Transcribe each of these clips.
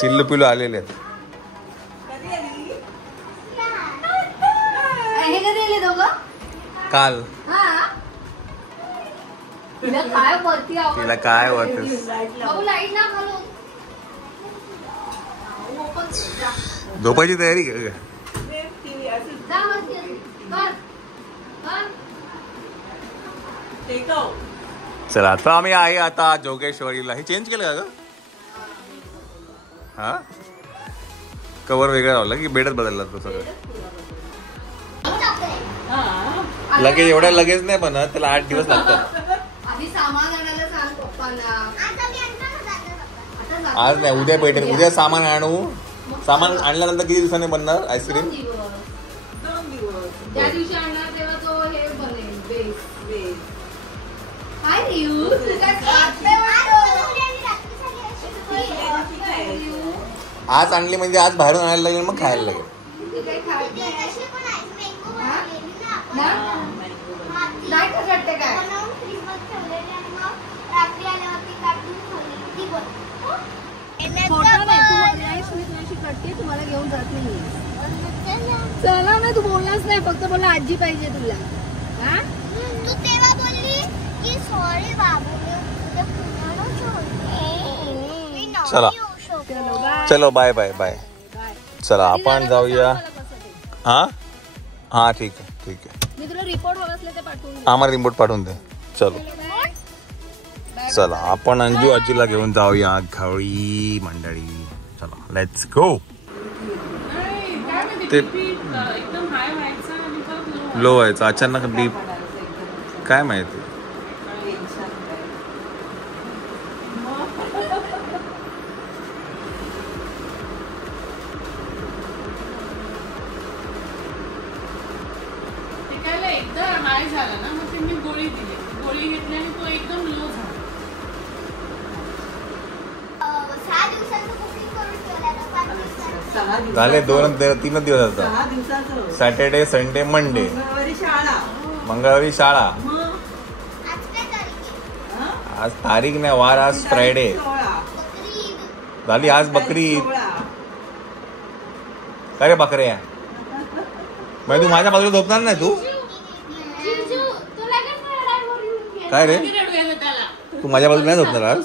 चिल्लू पिल्लू आलेले आहेत. काल तिला काय वरती झोपायची तयारी का? चला आता आम्ही आहे आता जोगेश्वरीला. हे चेंज केलं का ग? हा कवर वेगळं लावलं की बेडच बदलला तो सगळं? लगेच एवढ्या लगेच नाही बनत, त्याला 8 दिवस लागतात. आज नाही उद्या भेटेल. उद्या सामान आणू. सामान आणल्यानंतर किती दिवसांनी बनणार आईस्क्रीम? आज आणली म्हणजे आज बाहेरून आणायला लागेल, मग खायला लागेल. तुम्हाला घेऊन जात नाही. चला ना, तू बोललाच नाही, फक्त बोलला आजी पाहिजे तुला. तू तेव्हा बोलली की सॉरी बाबू. चला चलो बाय बाय बाय. चला आपण जाऊया. हा हा ठीक आहे ठीक आहे. मी तुला रिपोर्ट हवा असले ते पाठवून दे. आम्हाला रिपोर्ट पाठवून दे. चलो चला आपण अंजू आजीला घेऊन जाऊया घरी मंडळी. चला लेट्स गो. ते लो व्हायचं अचानक बीप काय माहिती. झाले 2-3 दिवस आता. सॅटर्डे संडे मंडे मंगळवारी शाळा. आज तारीख नाही वार. आज फ्रायडे झाली. आज बकरी ईद. काय रे बकऱ्या? मग तू माझ्या बाजूला झोपणार नाही तू? काय रे तू माझ्या बाजूला नाही झोपणार आज?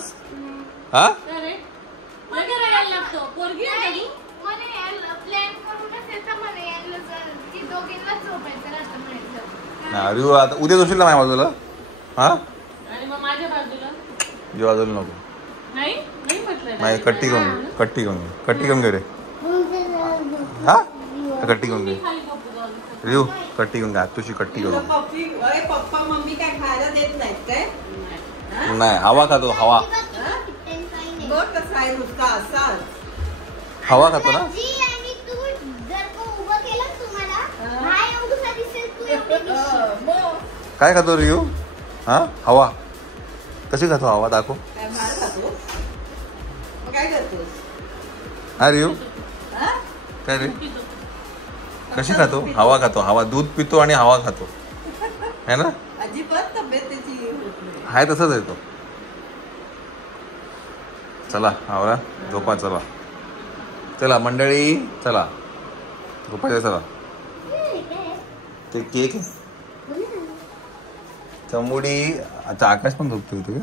हा अरे आता उद्या झोपशील ना माझ्या बाजूला? हा तुझ्या बाजूला नको. नाही कट्टी घेऊन घे रे. हा कट्टी घेऊन घे रिऊ. कट्टी घेऊन घे. तुझी कट्टी घेऊन पप्पा मम्मी काय खायला देत नाहीत काय? नाही हवा खातो. हवा हवा खातो ना. काय खातो रियू? हा हवा कशी खातो? हवा दाखव. हा रियू काय रे कशी खातो? हवा खातो. हवा दूध पितो आणि हवा खातो है ना. हाय तसंच आहे तो. चला आवरा झोपा. चला चला मंडळी चला झोपायचं. चला ते केक चमुडी. आता आकाश पण झोपतोय तू.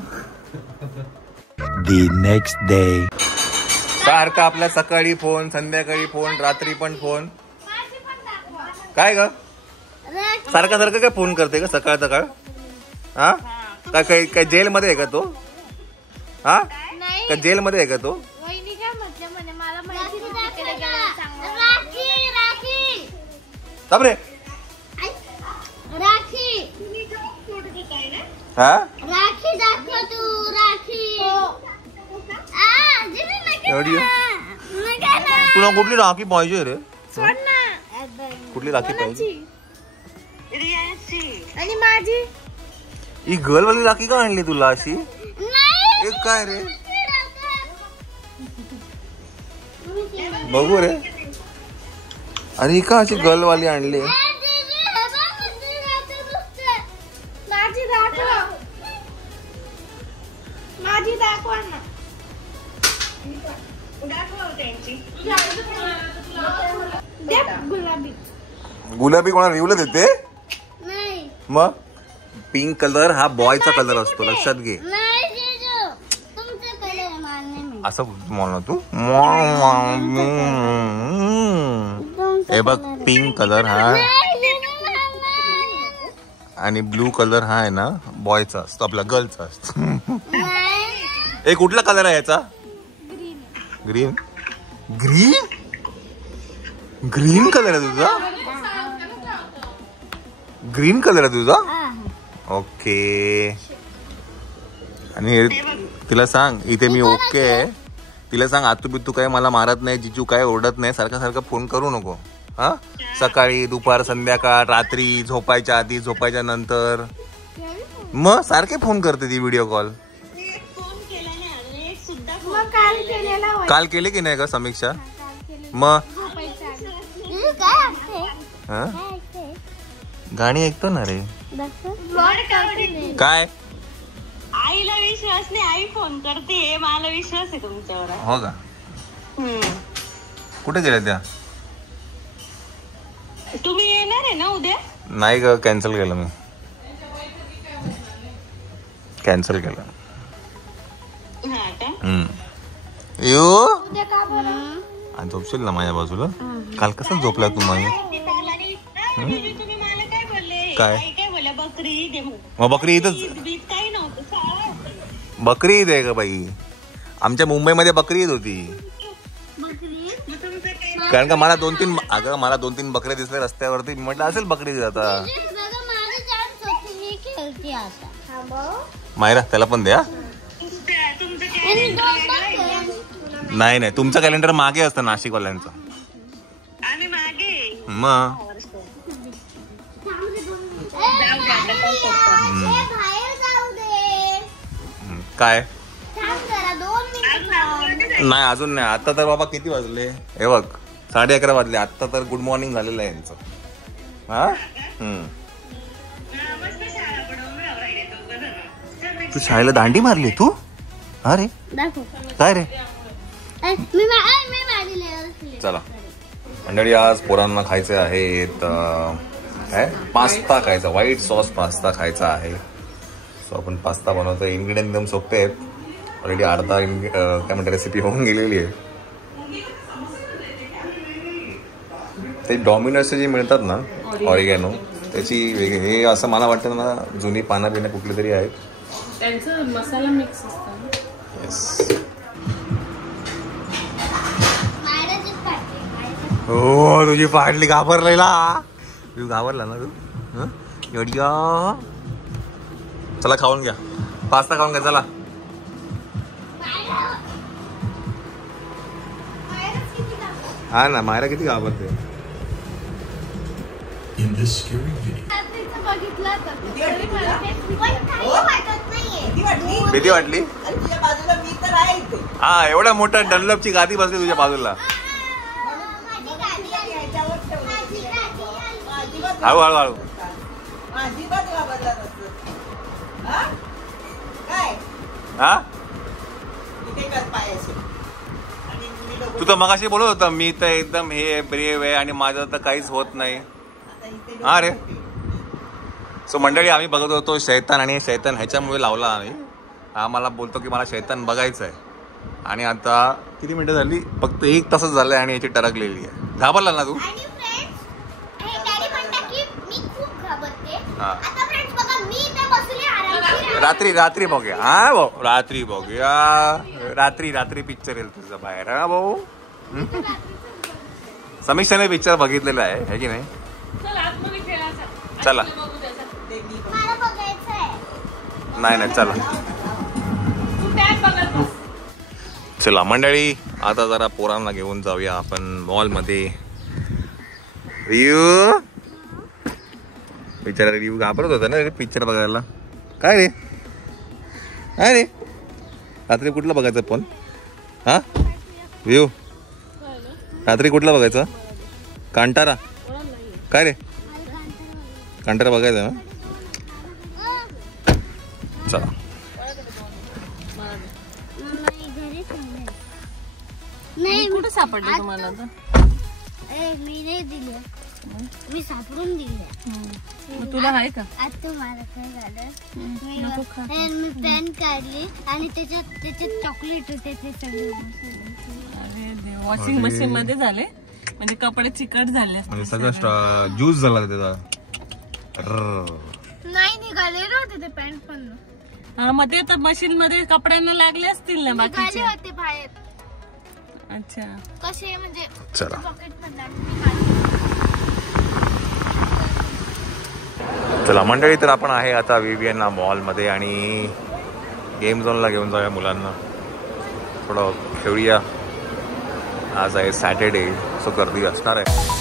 द नेक्स्ट डे सारखं आपल्या सकाळी फोन, संध्याकाळी फोन, रात्री पण फोन. काय ग सारखं सारखं काय फोन करते का सकाळ सकाळ? हा काय काय जेल मध्ये आहे का तो? हा का जेल मध्ये आहे का तो? रे हा राखी दाखव तू. राखी तुला कुठली राखी पाहिजे रे? कुठली राखी पाहिजे? आणि माझी ही गर्लवाली राखी का आणली तुला अशी? काय रे बघू रे. अरे का अशी गर्लवाली आणली? गुलाबी कोणाला रिवलं देते नाही मग पिंक कलर हा बॉयचा कलर असतो लक्षात घे तुमचं कलर मान्य नाही असं म्हणू तू हे बघ पिंक कलर हा आणि ब्लू कलर हा आहे ना बॉयचा असतो आपला गर्लचा असतो एक कुठला कलर आहे याचा ग्रीन ग्रीन ग्रीन कलर आहे तुझा ग्रीन कलर आहे तुझा ओके आणि तिला सांग इथे मी ओके आहे तिला सांग आतू बितू काय मला मारत नाही जिजू काय ओरडत नाही सारखा सारखा फोन करू नको हा सकाळी दुपार संध्याकाळ रात्री झोपायच्या आधी झोपायच्या नंतर मग सारखे फोन करते ती व्हिडिओ कॉल काल केले की नाही का समीक्षा मग हा गाणी ऐकतो ना रे काय आईला विश्वास नाही आई फोन करते मला विश्वास आहे तुमच्यावर हो का कुठे गेल्या त्या तुम्ही येणार आहे ना उद्या नाही ग कॅन्सल केलं मी कॅन्सल केलं हा का येऊ आणि झोपशील ना माझ्या बाजूला काल कसं झोपला तू माझ्या तुम्ही मला काय बोलले काय? आई काय बोलल्या बकरी ईद आहे मग बकरी ईदच बीत काही नव्हतं बकरी ईद आहे का बाई आमच्या मुंबईमध्ये बकरी ईद होती कारण का मला 2-3 अगं मला 2-3 बकऱ्या दिसल्या रस्त्यावरती मी म्हटलं असेल बकरी ईद आता मायरा त्याला पण द्या नाही नाही तुमचं कॅलेंडर मागे असतं नाशिकवाल्यांचं आम्ही मागे मग काय नाही अजून नाही आता तर बाबा किती वाजले हे बघ 11:30 वाजले आता तर गुड मॉर्निंग झालेलं आहे यांचं हा तू शाळेला दांडी मारली तू अरे काय रे चला मंडळी आज पोरांना खायचे आहेत काय पास्ता खायचा व्हाईट सॉस पास्ता खायचा आहे सो आपण पास्ता बनवतो इन्ग्रेडियंट एकदम सोपे आहेत ऑलरेडी अर्धा काय म्हणते रेसिपी होऊन गेलेली आहे ते डॉमिनोजचे जे मिळतात ना ऑरिगॅनो त्याची वेगळी हे असं मला वाटतं ना जुनी पानं बिनं कुठली तरी आहेत त्यांचं मसाला मिक्स असतं येस हो तुझी फाडली घाबरलेला तू घाबरला ना तू एवढ्या चला खाऊन घ्या पास्ता खाऊन घ्या चला हा ना मायरा किती घाबरते भीती वाटली हा एवढा मोठा डनलपची गादी बसली तुझ्या बाजूला हळू हळू हळू हा तू तर मगाशी बोलत होता मी तर एकदम हे ब्रेव आहे आणि माझं तर काहीच होत नाही हा रे सो मंडळी आम्ही बघत होतो शैतान आणि शैतान ह्याच्यामुळे लावला आम्ही हा मला बोलतो की मला शैतान बघायचं आहे आणि आता किती मिनिटं झाली फक्त 1 तासच झालंय आणि याची टरकलेली आहे घाबरला ना तू रात्री रात्री बघूया हा भाऊ रात्री बघूया रात्री पिक्चर येईल तुझा बाहेर हा भाऊ समीक्षाने पिक्चर बघितलेला आहे की नाही चला नाही चला चला मंडळी आता जरा पोरांना घेऊन जाऊया आपण मॉलमध्ये रिव्ह्यू पिक्चर रिव्ह्यू घाबरत होता ना पिक्चर बघायला काय रे रात्री कुठलं बघायचं पण हा रिव्ह्यू रात्री कुठलं बघायचं कांटारा काय रे कांटारा बघायचं ना चला नाही कुठे सापडले तुम्हाला आता? मी नाही दिले, मी सापडून दिले. मग तुला आहे का? आता मला काय झालं, नको खा. मी पेन काढली आणि त्याच्यात चॉकलेट होते ते सगळे. अरे वॉशिंग मशीन मध्ये झाले म्हणजे कपडे चिकट झाले असते. म्हणजे सगळं ज्यूस झाला त्याचा. नाही निघाले होते ते पॅन्ट पण. हा मग ते आता मशीन मध्ये कपड्यांना लागले असतील ना बाकीचे. होते बाहेर. अच्छा कसे म्हणजे चला पॉकेट मध्ये. चला मंडळी, तर आपण आहे आता VVN मॉल मध्ये आणि गेम झोनला घेऊन जाऊया मुलांना. थोडं खेळूया. आज आहे सॅटर्डे, सो गर्दी असणार आहे.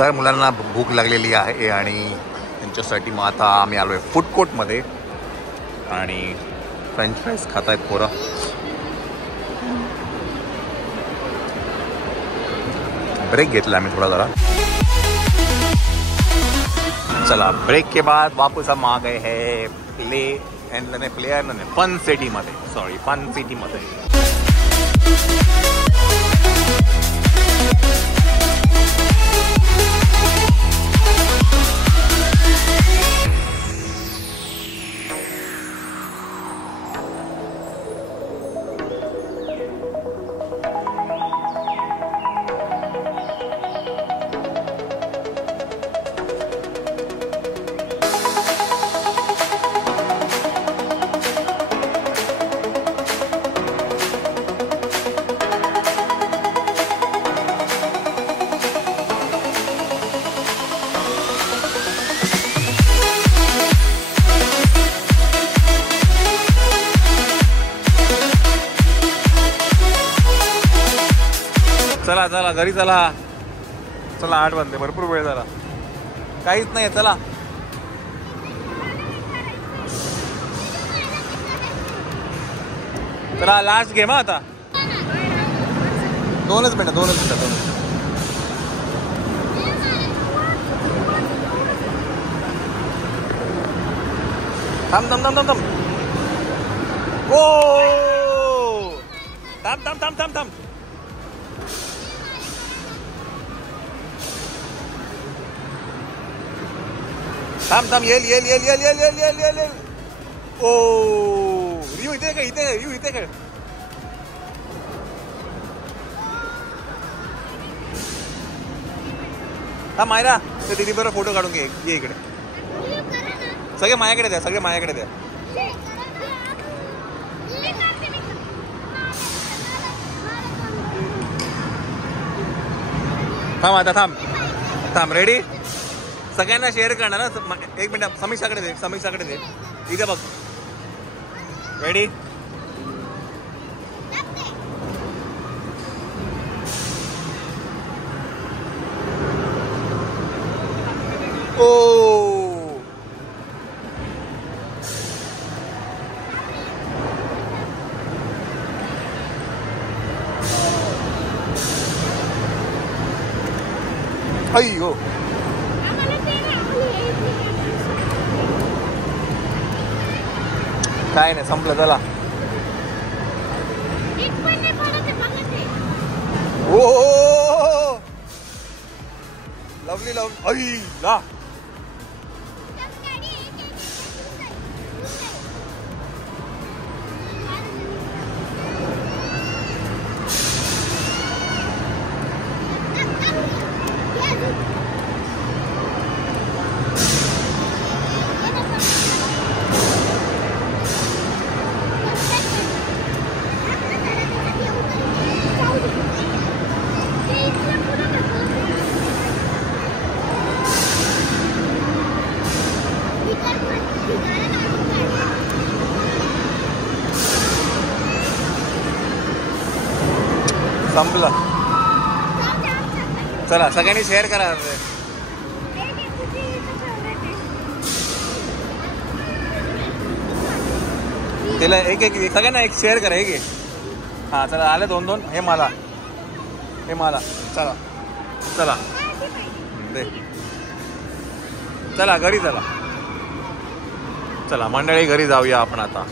तर मुलांना भूक लागलेली आहे आणि त्यांच्यासाठी मग आता आम्ही आलो आहे फूड कोर्टमध्ये आणि फ्रेंच फ्राईज खात आहेत पोरं. ब्रेक घेतला आम्ही थोड़ा जरा. चला ब्रेक के बाद वापस हम आ गए हैं फन सिटी मध्ये. सॉरी, फन सिटी मध्ये. चला चला घरी चला. चला 8 वाजले, भरपूर वेळ झाला. काहीच नाही, चला. चला लास्ट गेम आता. 2 मिनिटं. थांब. ओ थांब. थांब येल. ओ रियू इथे काय? हा मायरा, ते दीदी बरोबर फोटो काढून घे. ये इकडे. सगळे माझ्याकडे द्या. थांब. रेडी? सगळ्यांना शेअर करणार ना. 1 मिनिट समीक्षाकडे दे. इथे बघ. रेडी? ओ अय्यो, काय नाही, संपलं. चला. ओ लवली अय्या. संपलं. चला सगळ्यांनी शेअर करा. तिला एक एक सगळ्यांना एक शेअर करा. एक हा चला आले 2-2. हे मला चला चला दे. चला घरी चला. चला मंडळी घरी जाऊया आपण आता.